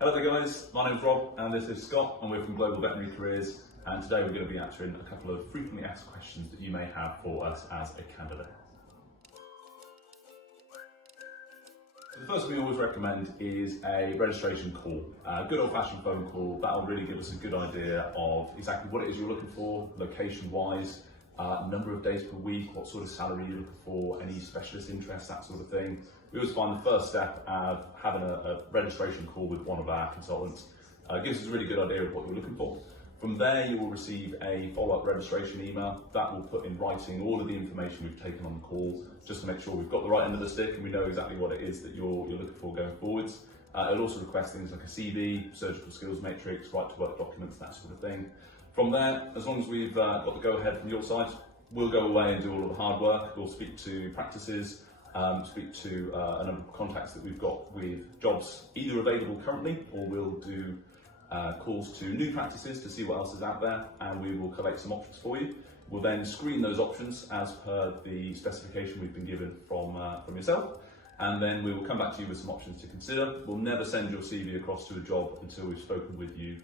Hello there guys, my name's Rob and this is Scott and we're from Global Veterinary Careers, and today we're going to be answering a couple of frequently asked questions that you may have for us as a candidate. So the first thing we always recommend is a registration call, a good old-fashioned phone call. That'll really give us a good idea of exactly what it is you're looking for, location-wise, number of days per week, what sort of salary you're looking for, any specialist interests, that sort of thing. We always find the first step of having a registration call with one of our consultants gives us a really good idea of what you're looking for. From there, you will receive a follow-up registration email that will put in writing all of the information we've taken on the call, just to make sure we've got the right end of the stick and we know exactly what it is that you're looking for going forwards. It'll also request things like a CV, surgical skills matrix, right to work documents, that sort of thing. From there, as long as we've got the go-ahead from your side, we'll go away and do all of the hard work. We'll speak to practices, speak to a number of contacts that we've got with jobs either available currently, or we'll do calls to new practices to see what else is out there, and we will collect some options for you. We'll then screen those options as per the specification we've been given from yourself, and then we will come back to you with some options to consider. We'll never send your CV across to a job until we've spoken with you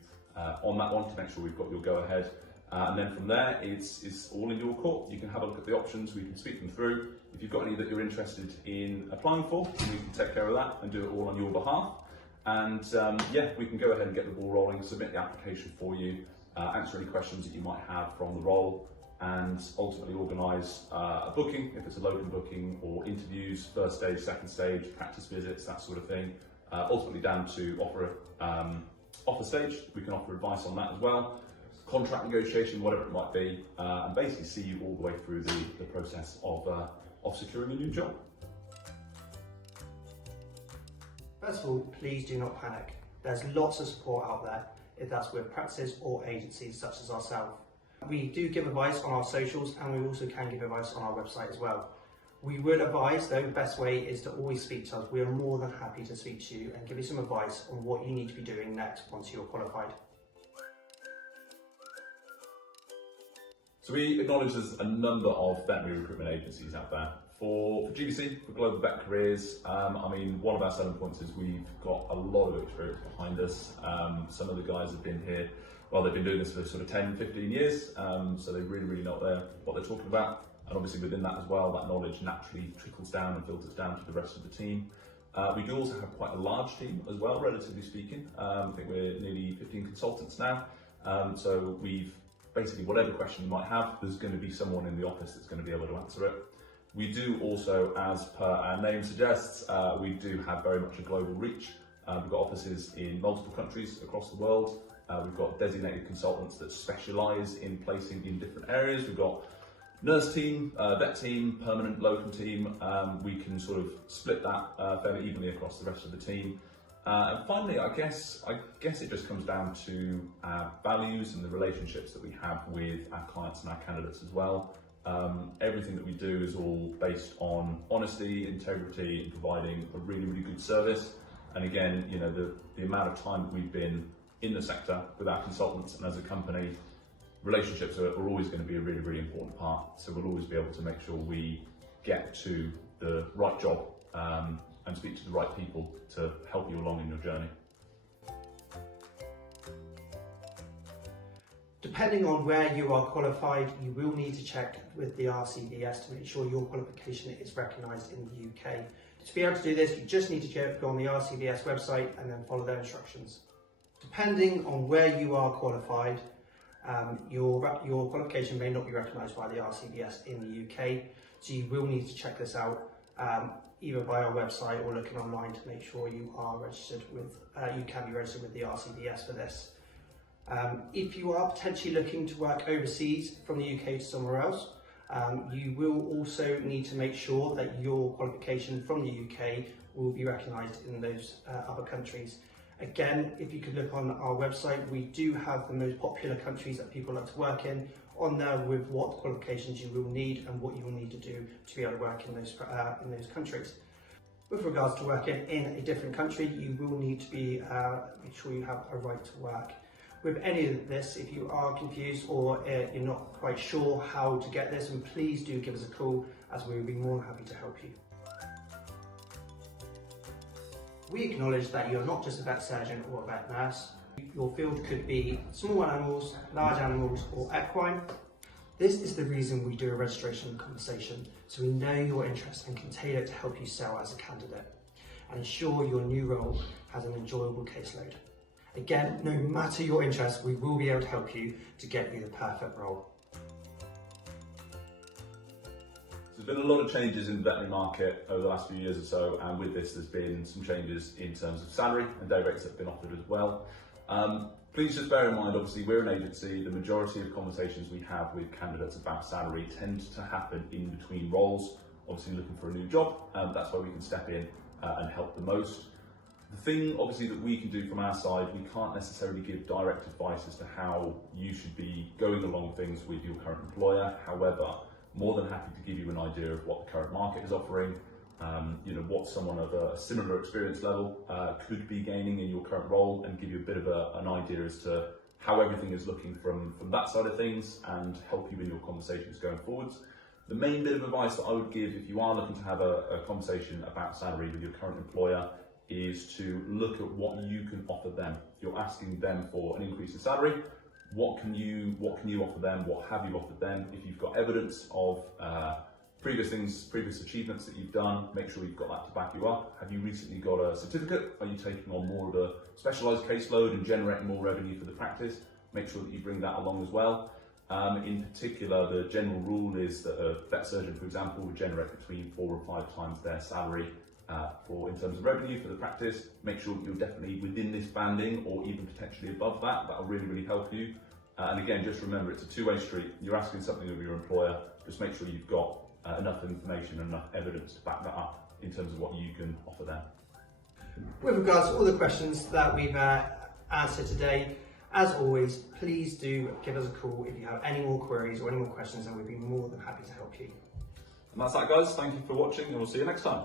on that one to make sure we've got your go-ahead. And then from there, it's all in your court. You can have a look at the options, we can speak them through. If you've got any that you're interested in applying for, we can take care of that and do it all on your behalf. And yeah, we can go ahead and get the ball rolling, submit the application for you, answer any questions that you might have from the role, and ultimately organise a booking, if it's a locum booking, or interviews, first stage, second stage, practice visits, that sort of thing. Ultimately down to offer stage, we can offer advice on that as well. Contract negotiation, whatever it might be, and basically see you all the way through the process of securing a new job. First of all, please do not panic. There's lots of support out there, if that's with practices or agencies such as ourselves. We do give advice on our socials, and we also can give advice on our website as well. We would advise, though, the best way is to always speak to us. We are more than happy to speak to you and give you some advice on what you need to be doing next once you're qualified. So we acknowledge there's a number of veterinary recruitment agencies out there. For GVC, for Global Vet Careers, I mean, one of our selling points is we've got a lot of experience behind us. Some of the guys have been here, well, they've been doing this for sort of 10, 15 years, so they really know what they're talking about. And obviously within that as well, that knowledge naturally trickles down and filters down to the rest of the team. We do also have quite a large team as well, relatively speaking. I think we're nearly 15 consultants now. So we've basically, whatever question you might have, there's going to be someone in the office that's going to be able to answer it. We do also, as per our name suggests, we do have very much a global reach. We've got offices in multiple countries across the world. We've got designated consultants that specialise in placing in different areas. We've got nurse team, vet team, permanent locum team. We can sort of split that fairly evenly across the rest of the team. And finally, I guess it just comes down to our values and the relationships that we have with our clients and our candidates as well. Everything that we do is all based on honesty, integrity, and providing a really good service. And again, you know, the amount of time that we've been in the sector with our consultants and as a company, relationships are always going to be a really important part. So we'll always be able to make sure we get to the right job and speak to the right people to help you along in your journey. Depending on where you are qualified, you will need to check with the RCVS to make sure your qualification is recognised in the UK. To be able to do this, you just need to go on the RCVS website and then follow their instructions. Depending on where you are qualified, your qualification may not be recognised by the RCVS in the UK, so you will need to check this out either by our website or looking online to make sure you are registered with, you can be registered with the RCVS for this. If you are potentially looking to work overseas from the UK to somewhere else, you will also need to make sure that your qualification from the UK will be recognised in those other countries. Again, if you could look on our website, we do have the most popular countries that people like to work in on there with what qualifications you will need and what you will need to do to be able to work in those countries. With regards to working in a different country, you will need to be make sure you have a right to work. With any of this, if you are confused or you're not quite sure how to get this, then please do give us a call, as we will be more than happy to help you. We acknowledge that you're not just a vet surgeon or a vet nurse. Your field could be small animals, large animals, or equine. This is the reason we do a registration conversation, so we know your interest and can tailor it to help you sell as a candidate and ensure your new role has an enjoyable caseload. Again, no matter your interest, we will be able to help you to get you the perfect role. There's been a lot of changes in the veterinary market over the last few years or so, and with this there's been some changes in terms of salary and day rates that have been offered as well. Please just bear in mind, obviously we're an agency, the majority of conversations we have with candidates about salary tend to happen in between roles, obviously looking for a new job, that's where we can step in and help the most. The thing obviously that we can do from our side, we can't necessarily give direct advice as to how you should be going along things with your current employer. However, more than happy to give you an idea of what the current market is offering, what someone of a similar experience level could be gaining in your current role, and give you a bit of an idea as to how everything is looking from that side of things and help you in your conversations going forwards. The main bit of advice that I would give if you are looking to have a conversation about salary with your current employer is to look at what you can offer them. If you're asking them for an increase in salary, what can you offer them? What have you offered them? If you've got evidence of previous achievements that you've done, make sure you've got that to back you up. Have you recently got a certificate? Are you taking on more of a specialised caseload and generating more revenue for the practice? Make sure that you bring that along as well. In particular, the general rule is that a vet surgeon, for example, would generate between 4 or 5 times their salary in terms of revenue for the practice. Make sure that you're definitely within this banding or even potentially above that. That will really help you. And again, just remember, it's a two-way street. You're asking something of your employer, just make sure you've got enough information and enough evidence to back that up in terms of what you can offer them. With regards to all the questions that we've answered today, as always, please do give us a call if you have any more queries or any more questions, and we'd be more than happy to help you. And that's that, guys. Thank you for watching, and we'll see you next time.